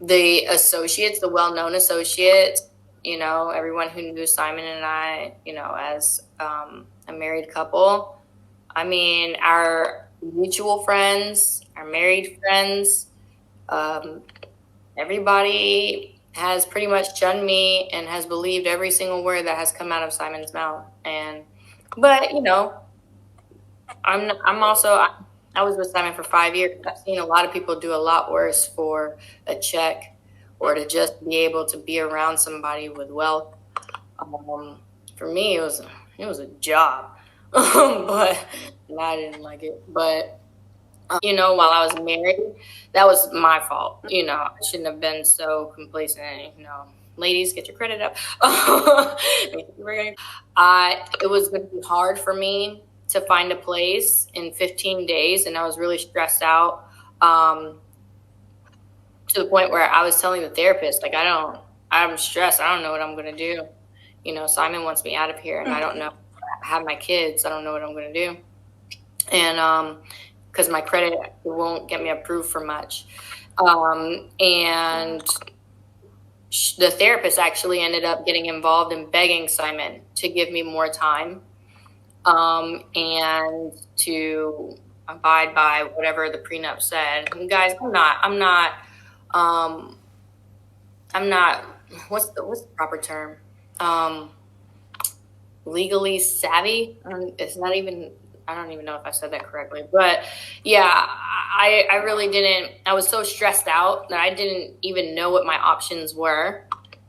the associates, the well-known associates, you know, everyone who knew Simon and I, you know, as a married couple. I mean, our mutual friends, our married friends, everybody has pretty much shunned me and has believed every single word that has come out of Simon's mouth. But you know, I was with Simon for 5 years. I've seen a lot of people do a lot worse for a check or to just be able to be around somebody with wealth. For me, it was a job, but I didn't like it. But you know, while I was married, that was my fault. You know, I shouldn't have been so complacent. You know, ladies, get your credit up. It was going to be hard for me to find a place in 15 days, and I was really stressed out to the point where I was telling the therapist, like, I'm stressed. I don't know what I'm going to do. You know, Simon wants me out of here, and I don't know. I have my kids. I don't know what I'm going to do. And because my credit won't get me approved for much. And the therapist actually ended up getting involved in begging Simon to give me more time and to abide by whatever the prenup said. And guys, I'm not, what's the proper term? Legally savvy. It's not even, I don't even know if I said that correctly, but yeah, I really didn't. I was so stressed out that I didn't even know what my options were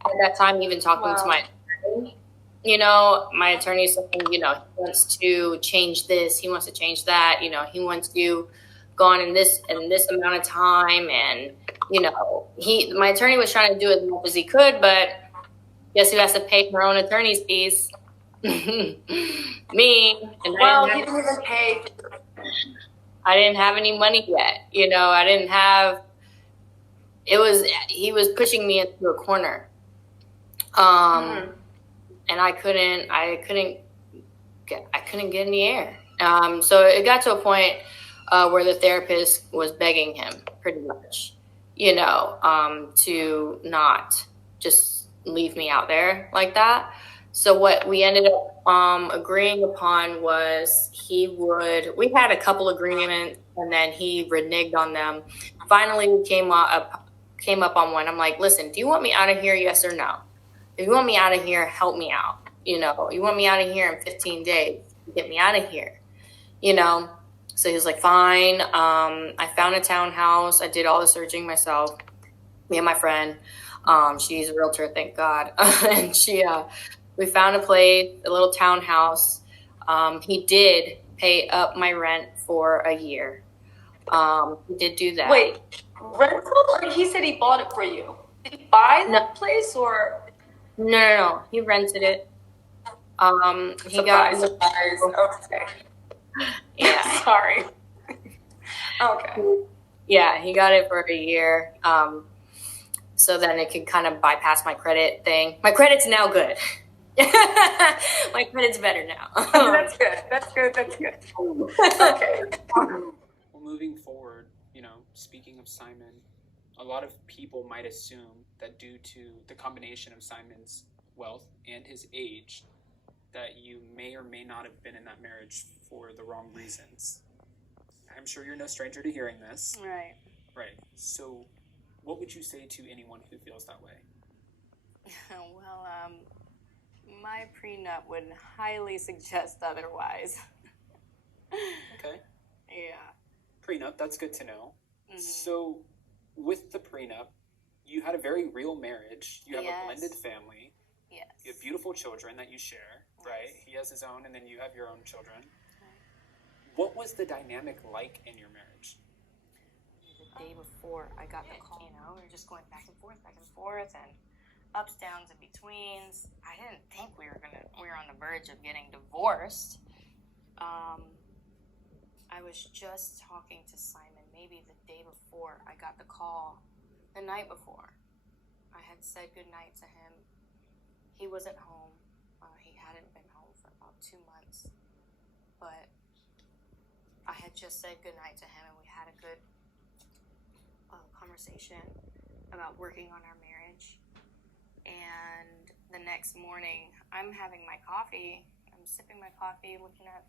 at that time. Even talking to my attorney, you know, my attorney said, you know, he wants to change this, he wants to change that, you know, he wants you gone in this amount of time, and you know, my attorney was trying to do as much as he could, but guess who has to pay her own attorney's fees? Me. And well, he didn't even pay. I didn't have any money yet. You know, I didn't have. He was pushing me into a corner, and I couldn't get in the air. So it got to a point where the therapist was begging him, pretty much, you know, to not just leave me out there like that. So what we ended up agreeing upon was we had a couple agreements, and then he reneged on them. Finally, we came up on one. I'm like, listen, do you want me out of here? Yes or no? If you want me out of here, help me out. You know, you want me out of here in 15 days, get me out of here, you know? So he was like, fine. I found a townhouse. I did all the searching myself. Me and my friend, she's a realtor, thank God. And we found a place, a little townhouse. He did pay up my rent for a year. He did do that. Wait, rental? Or he said he bought it for you? Did he buy that place or? No. He rented it. Surprise. Okay. Yeah. Sorry. Okay. Yeah, he got it for a year. So then it could kind of bypass my credit thing. My credit's now good. My credit's better now. That's good. Okay. Well, moving forward, you know, speaking of Simon, a lot of people might assume that due to the combination of Simon's wealth and his age, that you may or may not have been in that marriage for the wrong reasons. I'm sure you're no stranger to hearing this. Right. So what would you say to anyone who feels that way? Well, my prenup would highly suggest otherwise. Okay. Yeah. Prenup, that's good to know. Mm-hmm. So with the prenup, you had a very real marriage. You have a blended family. Yes. You have beautiful children that you share, right? He has his own, and then you have your own children. Right. What was the dynamic like in your marriage? The day before I got the call, you know, we were just going back and forth, and ups, downs, and betweens. I didn't think we were on the verge of getting divorced. I was just talking to Simon maybe the day before I got the call. The night before, I had said goodnight to him. He wasn't home. He hadn't been home for about 2 months. But I had just said goodnight to him, and we had a good conversation about working on our marriage. And the next morning, I'm having my coffee. I'm sipping my coffee, looking at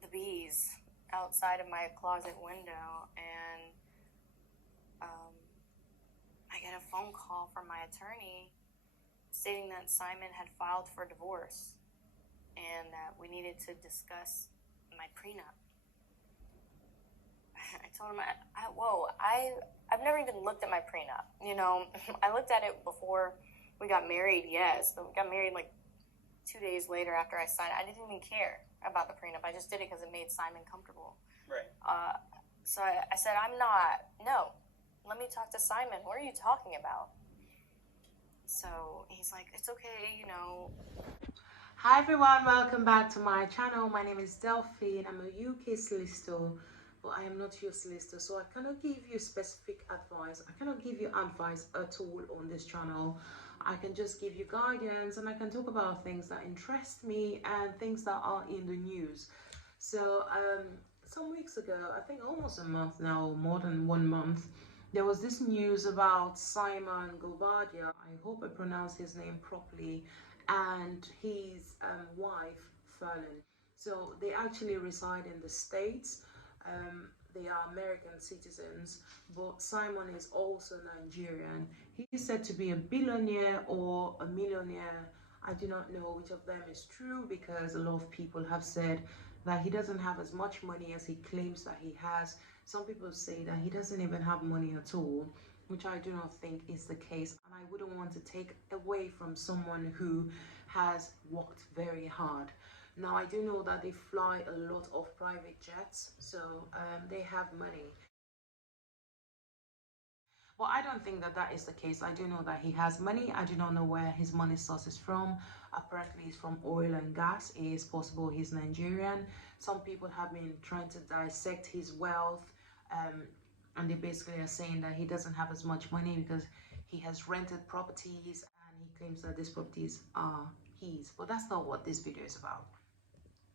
the bees outside of my closet window, and I get a phone call from my attorney stating that Simon had filed for divorce and that we needed to discuss my prenup. I told him, I've never even looked at my prenup. You know, I looked at it before we got married, yes, but we got married like 2 days later after I signed it. I didn't even care about the prenup. I just did it because it made Simon comfortable. Right. So I said, no, let me talk to Simon. What are you talking about? So he's like, it's okay, you know. Hi everyone, welcome back to my channel. My name is Delphine. I'm a UK solicitor, but I am not your solicitor, so I cannot give you specific advice. I cannot give you advice at all on this channel. I can just give you guidance, and I can talk about things that interest me and things that are in the news. So some weeks ago, I think almost a month now, more than 1 month, there was this news about Simon Guobadia. I hope I pronounced his name properly, and his wife, Falynn. So they actually reside in the States. They are American citizens, but Simon is also Nigerian. He is said to be a billionaire or a millionaire. I do not know which of them is true, because a lot of people have said that he doesn't have as much money as he claims that he has. Some people say that he doesn't even have money at all, which I do not think is the case. And I wouldn't want to take away from someone who has worked very hard. Now, I do know that they fly a lot of private jets, so they have money. Well, I don't think that that is the case. I do know that he has money. I do not know where his money source is from. Apparently, it's from oil and gas. It is possible he's Nigerian. Some people have been trying to dissect his wealth, and they basically are saying that he doesn't have as much money because he has rented properties, and he claims that these properties are his. But that's not what this video is about.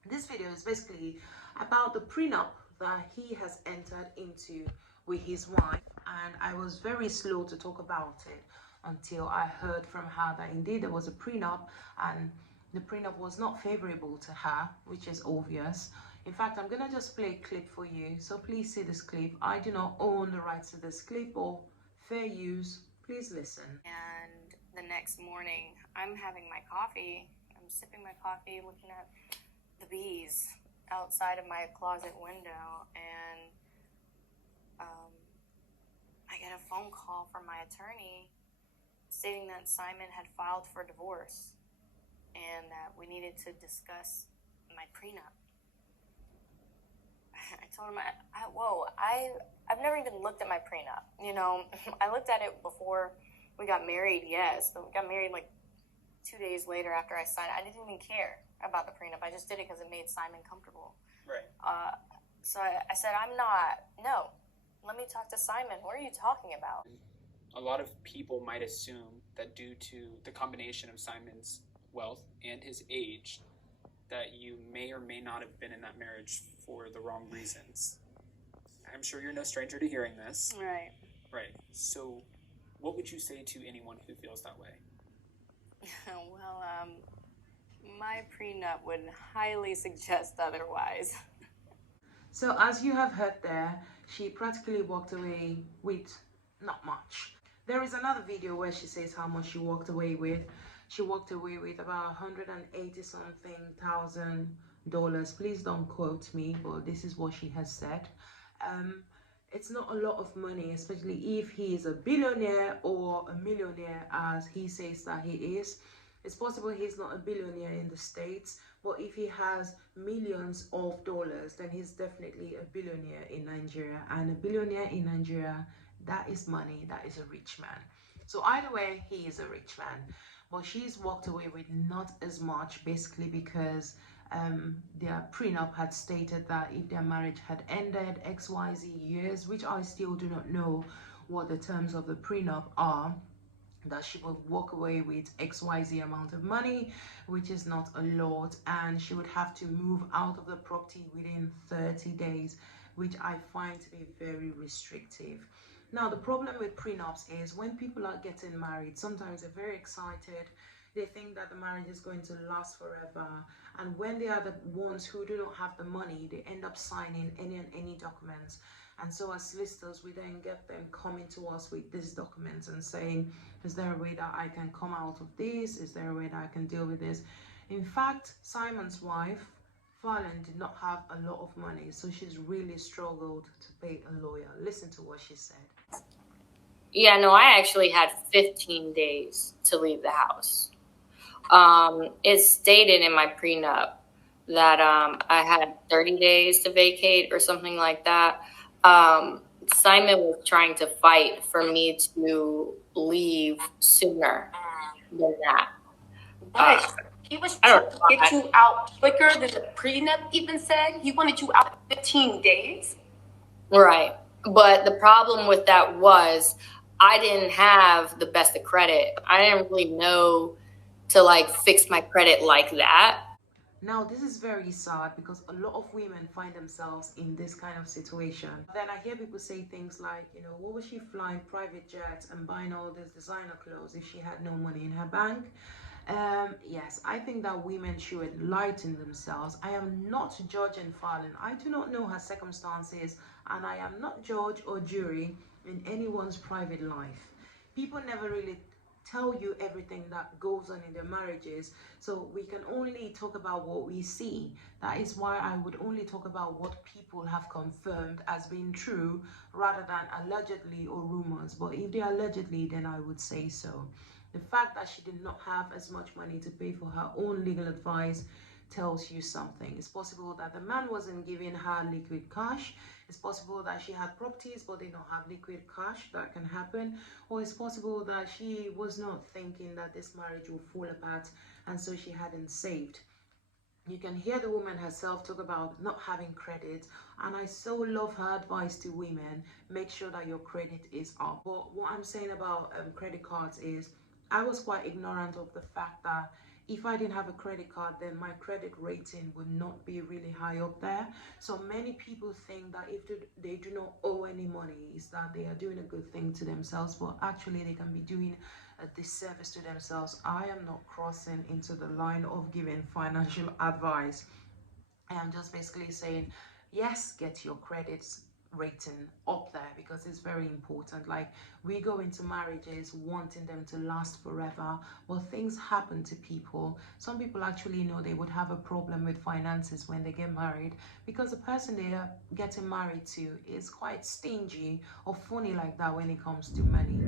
This video is basically about the prenup that he has entered into with his wife, and I was very slow to talk about it until I heard from her that indeed there was a prenup, and the prenup was not favorable to her, which is obvious. In fact, I'm gonna just play a clip for you, so please see this clip. I do not own the rights to this clip or fair use. Please listen. And the next morning, I'm having my coffee. I'm sipping my coffee, looking at the bees outside of my closet window, and I get a phone call from my attorney stating that Simon had filed for divorce and that we needed to discuss my prenup. I told him, I've never even looked at my prenup. You know, I looked at it before we got married, yes, but we got married like 2 days later after I signed it. I didn't even care about the prenup. I just did it because it made Simon comfortable. Right. So I said, no, let me talk to Simon. What are you talking about? A lot of people might assume that due to the combination of Simon's wealth and his age, that you may or may not have been in that marriage for the wrong reasons. I'm sure you're no stranger to hearing this. Right. Right. So what would you say to anyone who feels that way? Well, my prenup would highly suggest otherwise. So as you have heard there, she practically walked away with not much. There is another video where she says how much she walked away with. She walked away with about 180 something thousand dollars. Please don't quote me, but this is what she has said. It's not a lot of money, especially if he is a billionaire or a millionaire, as he says that he is. It's possible he's not a billionaire in the States, but if he has millions of dollars, then he's definitely a billionaire in Nigeria. And a billionaire in Nigeria, that is money, that is a rich man. So either way, he is a rich man. But she's walked away with not as much, basically because their prenup had stated that if their marriage had ended XYZ years, which I still do not know what the terms of the prenup are, that she would walk away with XYZ amount of money, which is not a lot, and she would have to move out of the property within 30 days, which I find to be very restrictive. Now, the problem with prenups is when people are getting married, sometimes they're very excited. They think that the marriage is going to last forever. And when they are the ones who do not have the money, they end up signing any and any documents. And so as solicitors, we then get them coming to us with these documents and saying, is there a way that I can come out of this? Is there a way that I can deal with this? In fact, Simon's wife, Falynn, did not have a lot of money, so she's really struggled to pay a lawyer. Listen to what she said. Yeah, no, I actually had 15 days to leave the house. It's stated in my prenup that I had 30 days to vacate or something like that. Simon was trying to fight for me to leave sooner than that. Right. He was trying to get you out quicker than the prenup even said. He wanted you out in 15 days. Right. But the problem with that was I didn't have the best of credit. I didn't really know to like fix my credit like that. Now, this is very sad because a lot of women find themselves in this kind of situation. Then I hear people say things like, you know, what was she flying private jets and buying all these designer clothes if she had no money in her bank? Yes, I think that women should enlighten themselves. I am not judging Falynn. I do not know her circumstances, and I am not judge or jury in anyone's private life. People never really tell you everything that goes on in their marriages, so we can only talk about what we see. That is why I would only talk about what people have confirmed as being true rather than allegedly or rumors. But if they allegedly, then I would say so. The fact that she did not have as much money to pay for her own legal advice tells you something. It's possible that the man wasn't giving her liquid cash. It's possible that she had properties but did not have liquid cash. That can happen. Or it's possible that she was not thinking that this marriage would fall apart, and so she hadn't saved. You can hear the woman herself talk about not having credit, and I so love her advice to women: make sure that your credit is up. But what I'm saying about credit cards is I was quite ignorant of the fact that if I didn't have a credit card, then my credit rating would not be really high up there. So many people think that if they do not owe any money, is that they are doing a good thing to themselves, but actually they can be doing a disservice to themselves. I am not crossing into the line of giving financial advice. I am just basically saying, yes, get your credits rating up there because it's very important. Like, we go into marriages wanting them to last forever, but things happen to people. Some people actually know they would have a problem with finances when they get married because the person they are getting married to is quite stingy or funny like that when it comes to money.